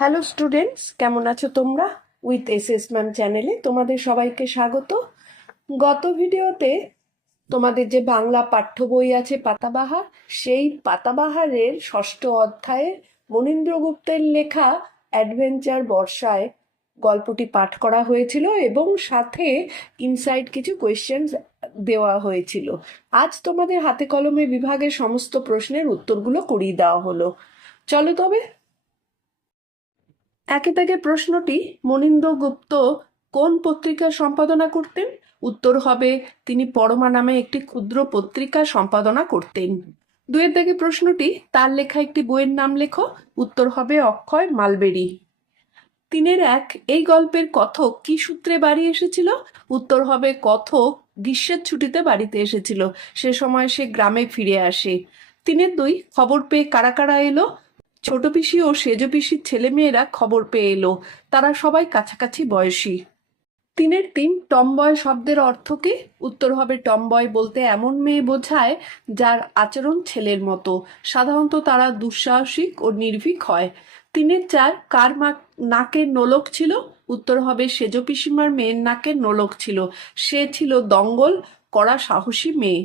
Hello students কেমন আছো তোমরা? উইথ এস এস ম্যাম চ্যানেলে তোমাদের সবাইকে স্বাগত। গত ভিডিওতে তোমাদের যে বাংলা পাঠ্য বই আছে, পাতাবাহার, সেই পাতাবাহারের ষষ্ঠ অধ্যায়ে মনীন্দ্র গুপ্তের লেখা অ্যাডভেঞ্চার বর্ষায় গল্পটি পাঠ করা হয়েছিল এবং সাথে ইনসাইড কিছু কোয়েশ্চেন দেওয়া হয়েছিল। আজ তোমাদের হাতে কলমে বিভাগের সমস্ত প্রশ্নের উত্তরগুলো করিয়ে দেওয়া হলো। চলো তবে একে প্রশ্নটি মনীন্দ্র গুপ্ত কোন পত্রিকার সম্পাদনা করতেন? উত্তর হবে, তিনি পরমা নামে একটি ক্ষুদ্র পত্রিকা সম্পাদনা করতেন। দুয়ের থেকে প্রশ্নটি, তার লেখা একটি বইয়ের নাম লেখো? উত্তর হবে, অক্ষয় মালবেরি। তিনের এক, এই গল্পের কথক কি সূত্রে বাড়ি এসেছিল? উত্তর হবে, কথক গ্রীষ্মের ছুটিতে বাড়িতে এসেছিল। সে সময় সে গ্রামে ফিরে আসে। তিনের দুই, খবর পেয়ে কারা কারা এলো? ছোট পিসি ও সেজ পিসির ছেলেমেয়েরা খবর পেয়ে এলো। তারা সবাই কাছাকাছি বয়সী। তিনের তিন টমবয় শব্দের অর্থ কি? উত্তর হবে টমবয় বলতে এমন মেয়ে বোঝায় যার আচরণ ছেলের মতো। সাধারণত তারা দুঃসাহসিক ও নির্ভীক হয়। তিনের চার, কার মা নাকের নোলক ছিল? উত্তর হবে সেজ পিসিমার মেয়ের নাকের নোলক ছিল। সে ছিল দঙ্গল করা সাহসী মেয়ে।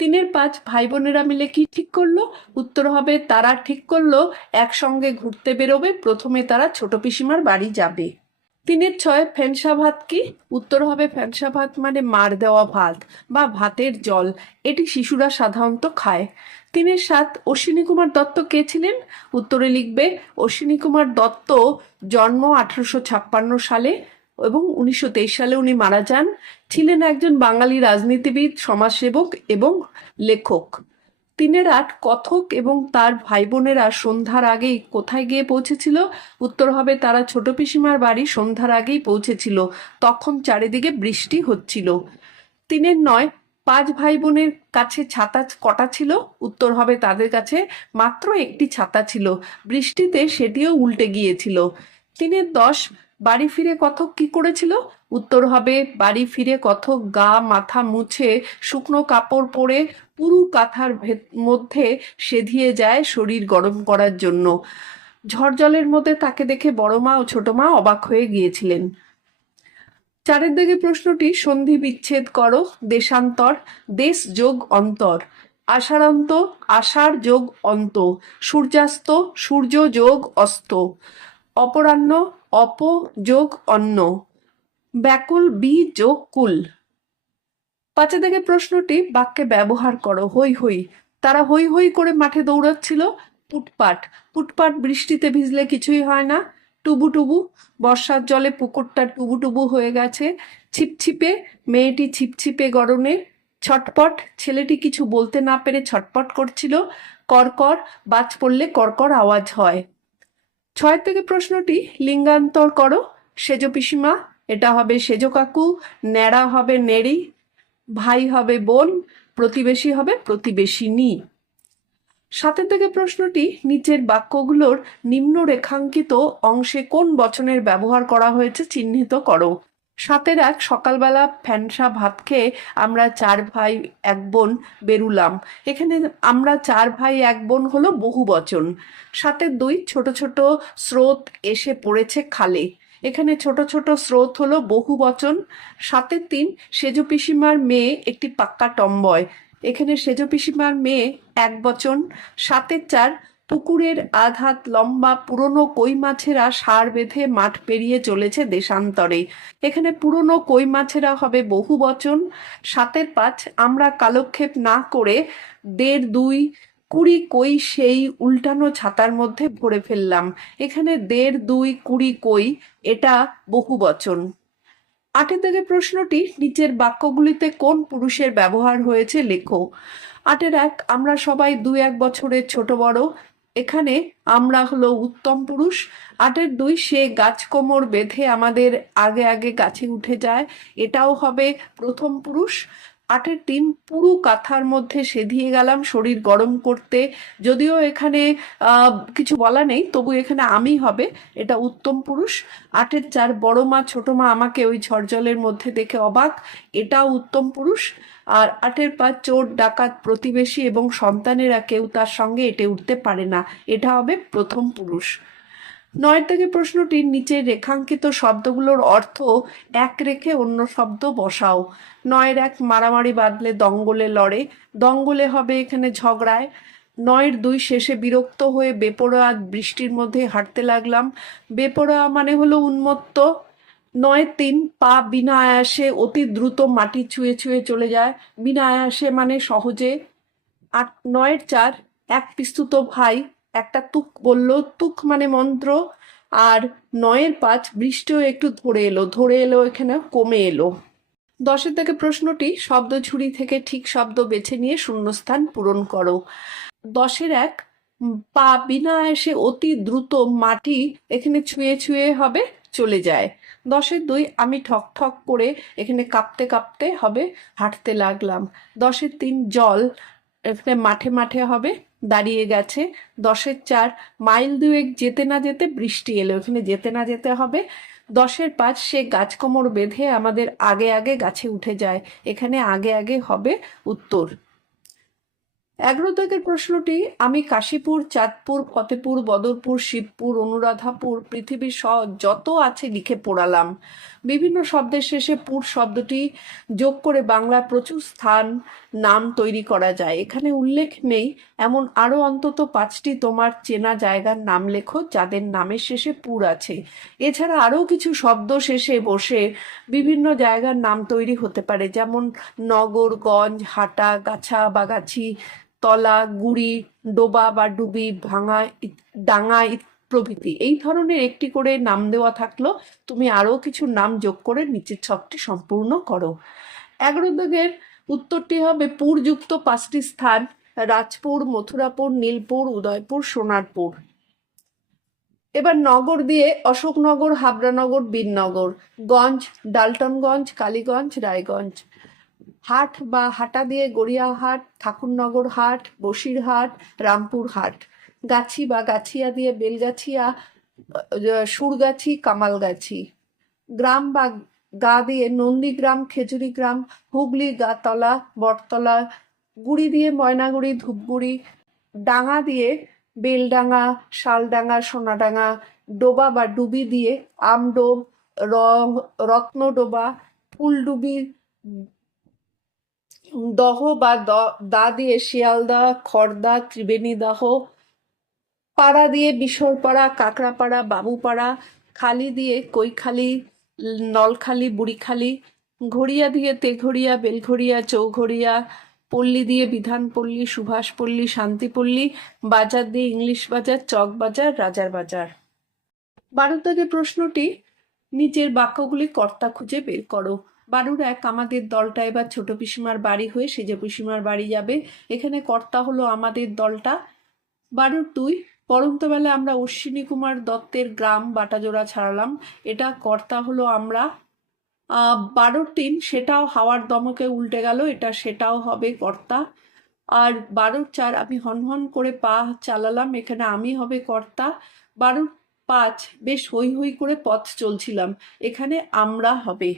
তিনের পাঁচ ভাই বোনেরা মিলে কি ঠিক করল? উত্তর হবে, তারা ঠিক করল, একসঙ্গে ঘুরতে বেরোবে, প্রথমে তারা ছোট পিসিমার বাড়ি যাবে। তিনের ছয়, ফেনসা ভাত কি? উত্তর হবে, ফেনসা ভাত মানে মার দেওয়া ভাত বা ভাতের জল, এটি শিশুরা সাধারণত খায়। তিনের সাত অশ্বিনী কুমার দত্ত কে ছিলেন? উত্তরে লিখবে অশ্বিনী কুমার দত্ত জন্ম আঠারোশো ছাপ্পান্ন সালে এবং উনিশশো তেইশ সালে উনি মারা যান। ছিলেন একজন বাঙালি রাজনীতিবিদ, সমাজসেবক এবং লেখক। তিনের আট কথক এবং তার ভাই বোনেরা সন্ধ্যার আগেই কোথায় গিয়ে পৌঁছেছিল? উত্তর হবে তারা ছোট পিসিমার বাড়ি সন্ধ্যার আগেই পৌঁছেছিল। তখন চারিদিকে বৃষ্টি হচ্ছিল। তিনের নয়, পাঁচ ভাই বোনের কাছে ছাতা কটা ছিল? উত্তর হবে তাদের কাছে মাত্র একটি ছাতা ছিল। বৃষ্টিতে সেটিও উল্টে গিয়েছিল। তিনের দশ বাড়ি ফিরে কথক কি করেছিল? উত্তর হবে, বাড়ি ফিরে কথক গা মাথা মুছে শুকনো কাপড় পরে পুরু কাঁথার মধ্যে সেধিয়ে যায় শরীর গরম করার জন্য। ঝড় জলের মধ্যে তাকে দেখে বড় মা ও ছোট মা অবাক হয়ে গিয়েছিলেন। চারের দিকে প্রশ্নটি সন্ধি বিচ্ছেদ করো, দেশান্তর, দেশ যোগ অন্তর। আষাঢ়ান্ত আষাঢ় যোগ অন্ত। সূর্যাস্ত, সূর্য যোগ অস্ত। অপরাহ্ন অপ যোগ অন্ন ব্যাকুল বি যোগ কুল পাঁচে থেকে প্রশ্নটি বাক্যে ব্যবহার করো হই হই তারা হই হই করে মাঠে দৌড়াচ্ছিল পুটপাট পুটপাট বৃষ্টিতে ভিজলে কিছুই হয় না। টুবু টুবু। বর্ষার জলে পুকুরটা টুবু টুবু হয়ে গেছে। ছিপছিপে, মেয়েটি ছিপছিপে গরমে ছটপট, ছেলেটি কিছু বলতে না পেরে ছটপট করছিল। করকর বাজ পড়লে করকর আওয়াজ হয়। ছয় থেকে প্রশ্নটি, লিঙ্গান্তর করো, সেজ পিসিমা, এটা হবে সেজ কাকু, ন্যাড়া হবে নেড়ি ভাই হবে বোন, প্রতিবেশী হবে প্রতিবেশিনী। সাথে থেকে প্রশ্নটি, নিচের বাক্যগুলোর নিম্ন রেখাঙ্কিত অংশে কোন বচনের ব্যবহার করা হয়েছে চিহ্নিত করো। সাতের এক সকালবেলা ফ্যানসা ভাত খেয়ে আমরা চার ভাই, এক বোন বেরুলাম। এখানে আমরা চার ভাই, এক বোন হলো বহু বচন। সাতের দুই ছোট ছোট স্রোত এসে পড়েছে খালে। এখানে ছোট ছোট স্রোত হলো বহু বচন। সাতের তিন সেজ পিসিমার মেয়ে একটি পাক্কা টম্বয়। এখানে সেজ পিসিমার মেয়ে এক বচন। সাতের চার পুকুরের আধাত লম্বা পুরনো কই মাছেরা সার বেঁধে মাঠ পেরিয়ে চলেছে দেশান্তরে। এখানে পুরনো কই মাছেরা হবে বহু বচন। সাতের পাঁচ, আমরা কালক্ষেপ না করে দেড়, দুই, কুড়ি কই সেই উল্টানো ছাতার মধ্যে ভরে ফেললাম। এখানে দেড়, দুই, কুড়ি কই, এটা বহু বচন। আটে থেকে প্রশ্নটি, নিচের বাক্যগুলিতে কোন পুরুষের ব্যবহার হয়েছে লেখো। আটের এক, আমরা সবাই দু এক বছরের ছোট বড়। এখানে আমরা হলো উত্তম পুরুষ। আটের দুই সে গাছ কোমর বেঁধে আমাদের আগে আগে গাছে উঠে যায়। এটাও হবে প্রথম পুরুষ। আটের তিন পুরু কাঁথার মধ্যে সেধিয়ে গেলাম, শরীর গরম করতে। যদিও এখানে কিছু বলা নেই, তবু এখানে আমি হবে, এটা উত্তম পুরুষ। আটের চার বড় মা, ছোট মা আমাকে ওই ঝড়জলের মধ্যে দেখে অবাক, এটাও উত্তম পুরুষ। আর আটের পা চোর, ডাকাত, প্রতিবেশী এবং সন্তানেরা কেউ তার সঙ্গে এটে উঠতে পারে না, এটা হবে প্রথম পুরুষ। নয়ের প্রশ্নটির নিচে রেখাঙ্কিত শব্দগুলোর অর্থ এক রেখে অন্য শব্দ বসাও। নয়ের এক মারামারি বাঁধলে দঙ্গলে লড়ে। দঙ্গলে হবে এখানে ঝগড়ায়। নয়ের দুই শেষে বিরক্ত হয়ে বেপরোয়া বৃষ্টির মধ্যে হাঁটতে লাগলাম। বেপরোয়া মানে হলো উন্মত্ত। নয় তিন পা বিনা আয়াসে অতি দ্রুত মাটি ছুঁয়ে ছুঁয়ে চলে যায়। বিনা আয়াসে মানে সহজে। আট, নয়ের চার, এক পিস্তুত ভাই একটা তুক বলল, তুক মানে মন্ত্র, আর নয়ের পাঁচ বৃষ্টিও একটু ধরে এলো ধরে এলো এখানে, কমে এলো। দশের থেকে প্রশ্নটি, শব্দ ঝুড়ি থেকে ঠিক শব্দ বেছে নিয়ে শূন্যস্থান পূরণ করো। দশের এক, পা বিনা এসে অতি দ্রুত মাটি এখানে ছুঁয়ে ছুঁয়ে হবে, চলে যায়। দশের দুই, আমি ঠক ঠক করে এখানে কাঁপতে কাঁপতে হবে, হাঁটতে লাগলাম। দশের তিন, জল এখানে মাঠে মাঠে হবে, দাঁড়িয়ে গেছে। দশের চার, মাইল দুয়েক যেতে না যেতে বৃষ্টি এলো, এখানে যেতে না যেতে হবে। দশের পাঁচ, সে গাছ কোমর বেঁধে আমাদের আগে আগে গাছে উঠে যায়। এখানে আগে আগে হবে উত্তর। এগারো দাগের প্রশ্নটি, আমি কাশীপুর, চাঁদপুর, ফতেপুর, বদরপুর, শিবপুর, অনুরাধাপুর, পৃথিবীর স যত আছে লিখে পড়ালাম। বিভিন্ন শব্দের শেষে পুর শব্দটি যোগ করে বাংলা প্রচুর স্থান, নাম তৈরি করা যায়। এখানে উল্লেখ নেই, এমন আরও অন্তত পাঁচটি তোমার চেনা জায়গার নাম লেখো, যাদের নামের শেষে পুর আছে। এছাড়া আরও কিছু শব্দ শেষে বসে বিভিন্ন জায়গার নাম তৈরি হতে পারে, যেমন নগর, গঞ্জ, হাটা, গাছা, বাগাছি, তলা, গুড়ি, ডোবা বা ডুবি, ভাঙা, ডাঙা ইত- প্রভৃতি। এই ধরনের একটি করে নাম দেওয়া থাকল, তুমি আরও কিছু নাম যোগ করে নিচের ছকটি সম্পূর্ণ করো। এগারো দাগের উত্তরটি হবে পুরযুক্ত পাঁচটি স্থান, রাজপুর, মথুরাপুর, নীলপুর, উদয়পুর, সোনারপুর। এবার নগর দিয়ে অশোকনগর, হাবড়ানগর বীরনগর গঞ্জ, ডালটনগঞ্জ, কালীগঞ্জ, রায়গঞ্জ। হাট বা হাটা দিয়ে গড়িয়াহাট, ঠাকুরনগর হাট, বসিরহাট রামপুর হাট গাছি বা গাছিয়া দিয়ে বেলগাছিয়া সুরগাছি কামালগাছি গ্রাম বা গা দিয়ে নন্দীগ্রাম খেজুরিগ্রাম হুগলি গাতলা, বটতলা, গুড়ি দিয়ে ময়নাগুড়ি, ধূপগুড়ি, ডাঙা দিয়ে বেলডাঙা, শালডাঙা, সোনাডাঙা, ডোবা বা ডুবি দিয়ে আমডোব রং, রত্নডোবা, ফুলডুবি, দহ বা দ- দিয়ে শিয়ালদা, খড়দা ত্রিবেণীদাহ পাড়া দিয়ে বিশরপাড়া, কাকড়াপাড়া, বাবুপাড়া, খালি দিয়ে কৈখালি, নলখালি, বুড়িখালি, ঘড়িয়া দিয়ে তেঘড়িয়া, বেলঘড়িয়া, চৌঘড়িয়া, পল্লী দিয়ে বিধানপল্লী, সুভাষপল্লী, শান্তিপল্লী, বাজার দিয়ে ইংলিশ বাজার, চক বাজার, রাজার বাজার। বারো দাগের প্রশ্নটি নিচের বাক্যগুলি কর্তা খুঁজে বের করো। বারুর এক আমাদের দলটা এবার ছোট পিসিমার বাড়ি হয়ে সেজে পিসিমার বাড়ি যাবে। এখানে কর্তা হলো আমাদের দলটা। বারুর দুই পরন্তবেলা আমরা অশ্বিনী কুমার দত্তের গ্রাম বাটাজোড়া ছাড়ালাম। এটা কর্তা হলো আমরা। বারোর তিন সেটাও হাওয়ার দমকে উল্টে গেল, এটা সেটাও হবে কর্তা। আর বারোর চার আমি হনহন করে পা চালালাম, এখানে আমি হবে কর্তা। বারোর পাঁচ বেশ হই হই করে পথ চলছিলাম, এখানে আমরা হবে।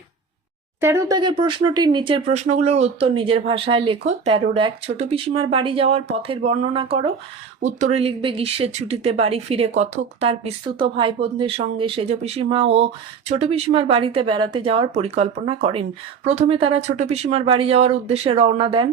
তেরো দাগের প্রশ্নটির নিচের প্রশ্নগুলোর উত্তর নিজের ভাষায় লেখো। তেরোর এক ছোট পিসিমার বাড়ি যাওয়ার পথের বর্ণনা করো। উত্তরে লিখবে, গ্রীষ্মের ছুটিতে বাড়ি ফিরে কথক। তার বিস্তুত ভাই বোনদের সঙ্গে সেজ পিসিমা ও ছোট পিসিমার বাড়িতে বেড়াতে যাওয়ার পরিকল্পনা করেন। প্রথমে তারা ছোট পিসিমার বাড়ি যাওয়ার উদ্দেশ্যে রওনা দেন।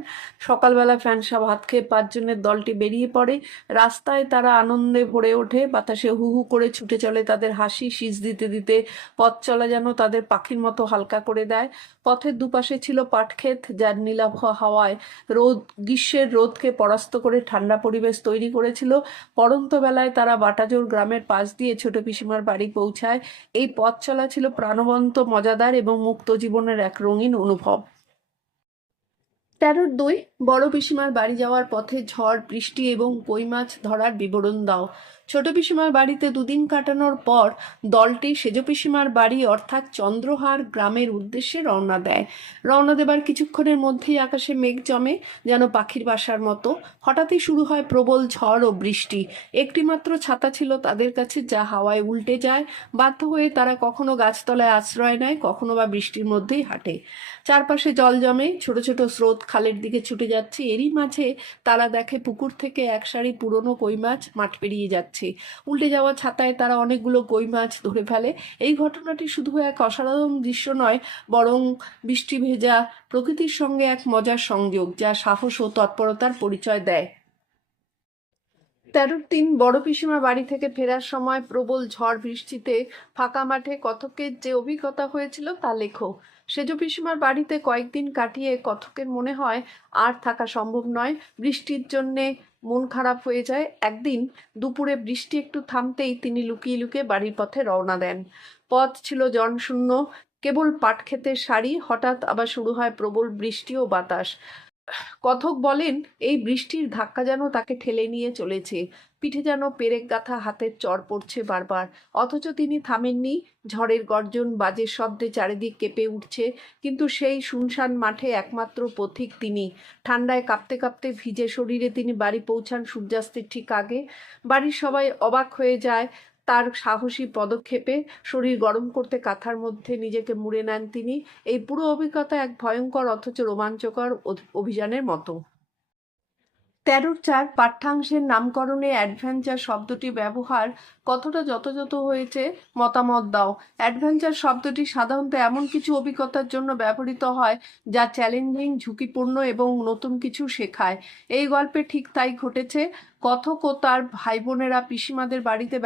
সকালবেলা ফ্যানসা ভাত খেয়ে পাঁচজনের দলটি বেরিয়ে পড়ে। রাস্তায় তারা আনন্দে ভরে ওঠে। বাতাসে হু হু করে ছুটে চলে তাদের হাসি, শীষ দিতে দিতে পথ চলা যেন তাদের পাখির মতো হালকা করে দেয়। পথের দুপাশে ছিল পাটক্ষেত, যার নীলাভ হাওয়ায় রোদ, গ্রীষ্মের রোদকে পরাস্ত করে ঠান্ডা পরিবেশ তৈরি করেছিল। পরন্ত বেলায় তারা বাটাজোর গ্রামের পাশ দিয়ে ছোট পিসিমার বাড়ি পৌঁছায়। এই পথ চলা ছিল প্রাণবন্ত, মজাদার এবং মুক্ত জীবনের এক রঙিন অনুভব। তেরোর দুই, বড় পিসিমার বাড়ি যাওয়ার পথে ঝড়, বৃষ্টি এবং কই মাছ ধরার বিবরণ দাও। ছোট পিসিমার বাড়িতে দুদিন কাটানোর পর দলটি সেজ পিসিমার বাড়ি অর্থাৎ চন্দ্রহার গ্রামের উদ্দেশ্যে রওনা দেয়। রওনা দেবার কিছুক্ষণের মধ্যেই আকাশে মেঘ জমে, যেন পাখির বাসার মতো। হঠাৎই শুরু হয় প্রবল ঝড় ও বৃষ্টি। একটিমাত্র ছাতা ছিল তাদের কাছে যা হাওয়ায় উল্টে যায়। বাধ্য হয়ে তারা কখনো গাছতলায় আশ্রয় নেয়, কখনো বা বৃষ্টির মধ্যেই হাঁটে। চারপাশে জল জমে, ছোট ছোট স্রোত খালের দিকে ছুটে যাচ্ছে। এরই মাঝে তারা দেখে পুকুর থেকে এক সারি পুরনো কই মাছ মাঠ পেরিয়ে যাচ্ছে। যাচ্ছে উল্টে যাওয়া ছাতায় তারা অনেকগুলো কই মাছ ধরে ফেলে। এই ঘটনাটি শুধু এক অসাধারণ দৃশ্য নয়, বরং বৃষ্টি ভেজা প্রকৃতির সঙ্গে এক মজার সংযোগ যা সাহস ও তৎপরতার পরিচয় দেয়। তেরোর দিন বড় পিসিমা বাড়ি থেকে ফেরার সময় প্রবল ঝড় বৃষ্টিতে ফাঁকা মাঠে কথকের যে অভিজ্ঞতা হয়েছিল তা লেখো। সেজ পিসিমার বাড়িতে কয়েকদিন কাটিয়ে কথকের মনে হয় আর থাকা সম্ভব নয়। বৃষ্টির জন্যে মন খারাপ হয়ে যায়। একদিন দুপুরে বৃষ্টি একটু থামতেই তিনি লুকিয়ে লুকিয়ে বাড়ির পথে রওনা দেন। পথ ছিল জনশূন্য। কেবল পাট ক্ষেতের সারি। হঠাৎ আবার শুরু হয় প্রবল বৃষ্টি ও বাতাস। কথক বলেন, এই বৃষ্টির ধাক্কা যেন তাকে ঠেলে নিয়ে চলেছে। পিঠে যেন পেরেক গাথা হাতের চড় পড়ছে বারবার। অথচ তিনি থামেননি। ঝড়ের গর্জন বাজের শব্দে চারিদিক কেঁপে উঠছে। কিন্তু সেই শুনশান মাঠে একমাত্র পথিক তিনি। ঠান্ডায় কাঁপতে কাঁপতে ভিজে শরীরে তিনি বাড়ি পৌঁছান সূর্যাস্তের ঠিক আগে। বাড়ির সবাই অবাক হয়ে যায়। তার সাহসী পদক্ষেপে শরীর গরম করতে কাঁথার মধ্যে নিজেকে মুড়ে নেন তিনি। এই পুরো অভিজ্ঞতা এক ভয়ঙ্কর, অথচ রোমাঞ্চকর অভিযানের মতো। তেরোর চার পাঠ্যাংশের নামকরণে অ্যাডভেঞ্চার শব্দটি ব্যবহার কতটা যথাযথ হয়েছে মতামত দাও। অ্যাডভেঞ্চার শব্দটি সাধারণত এমন কিছু অভিজ্ঞতার জন্য ব্যবহৃত হয় যা চ্যালেঞ্জিং, ঝুঁকিপূর্ণ এবং নতুন কিছু শেখায়। এই গল্পে ঠিক তাই ঘটেছে। কথক ও তার ভাই বোনেরা পিসিমাদের বাড়িতে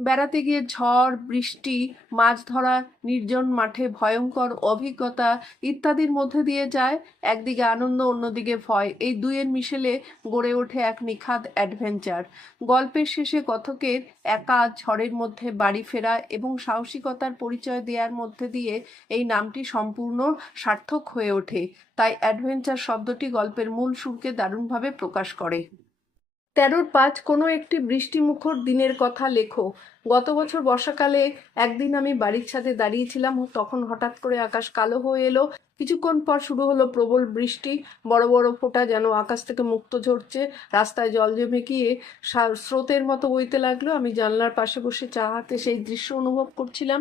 বেড়াতে গিয়ে ঝড়, বৃষ্টি, মাছ ধরা, নির্জন মাঠে ভয়ঙ্কর অভিজ্ঞতা ইত্যাদির মধ্যে দিয়ে যায়। একদিকে আনন্দ, অন্যদিকে ভয়। এই দুইয়ের মিশেলে গড়ে ওঠে এক নিখাদ অ্যাডভেঞ্চার। গল্পের শেষে কথকের একা ঝড়ের মধ্যে বাড়ি ফেরা এবং সাহসিকতার পরিচয় দেওয়ার মধ্যে দিয়ে এই নামটি সম্পূর্ণ সার্থক হয়ে ওঠে। তাই অ্যাডভেঞ্চার শব্দটি গল্পের মূল সুরকে দারুণভাবে প্রকাশ করে। তেরোর পাঁচ কোনো একটি বৃষ্টিমুখর দিনের কথা লেখো। গত বছর বর্ষাকালে একদিন আমি বাড়ির ছাদে দাঁড়িয়েছিলাম, তখন হঠাৎ করে আকাশ কালো হয়ে এলো। কিছুক্ষণ পর শুরু হলো প্রবল বৃষ্টি। বড় বড় ফোঁটা যেন আকাশ থেকে মুক্ত ঝরছে। রাস্তায় জল জমে গিয়ে স্রোতের মতো বইতে লাগল। আমি জানলার পাশে বসে চা হাতে সেই দৃশ্য অনুভব করছিলাম।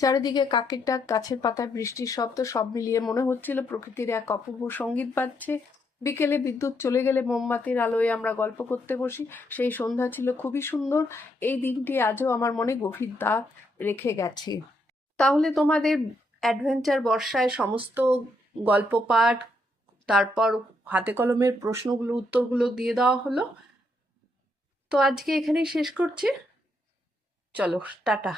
চারিদিকে কাকের ডাক, গাছের পাতায় বৃষ্টির শব্দ, সব মিলিয়ে মনে হচ্ছিল প্রকৃতির এক অপূর্ব সংগীত বাজছে। বিকেলে বিদ্যুৎ চলে গেলে মোমবাতির আলোয় আমরা গল্প করতে বসি। সেই সন্ধ্যা ছিল খুবই সুন্দর। এই দিনটি আজও আমার মনে গভীর দাগ রেখে গেছে। তাহলে তোমাদের অ্যাডভেঞ্চার বর্ষায় সমস্ত গল্প পাঠ, তারপর হাতে কলমের প্রশ্নগুলো, উত্তরগুলো দিয়ে দেওয়া হলো। তো আজকে এখানেই শেষ করছি। চলো, টাটা।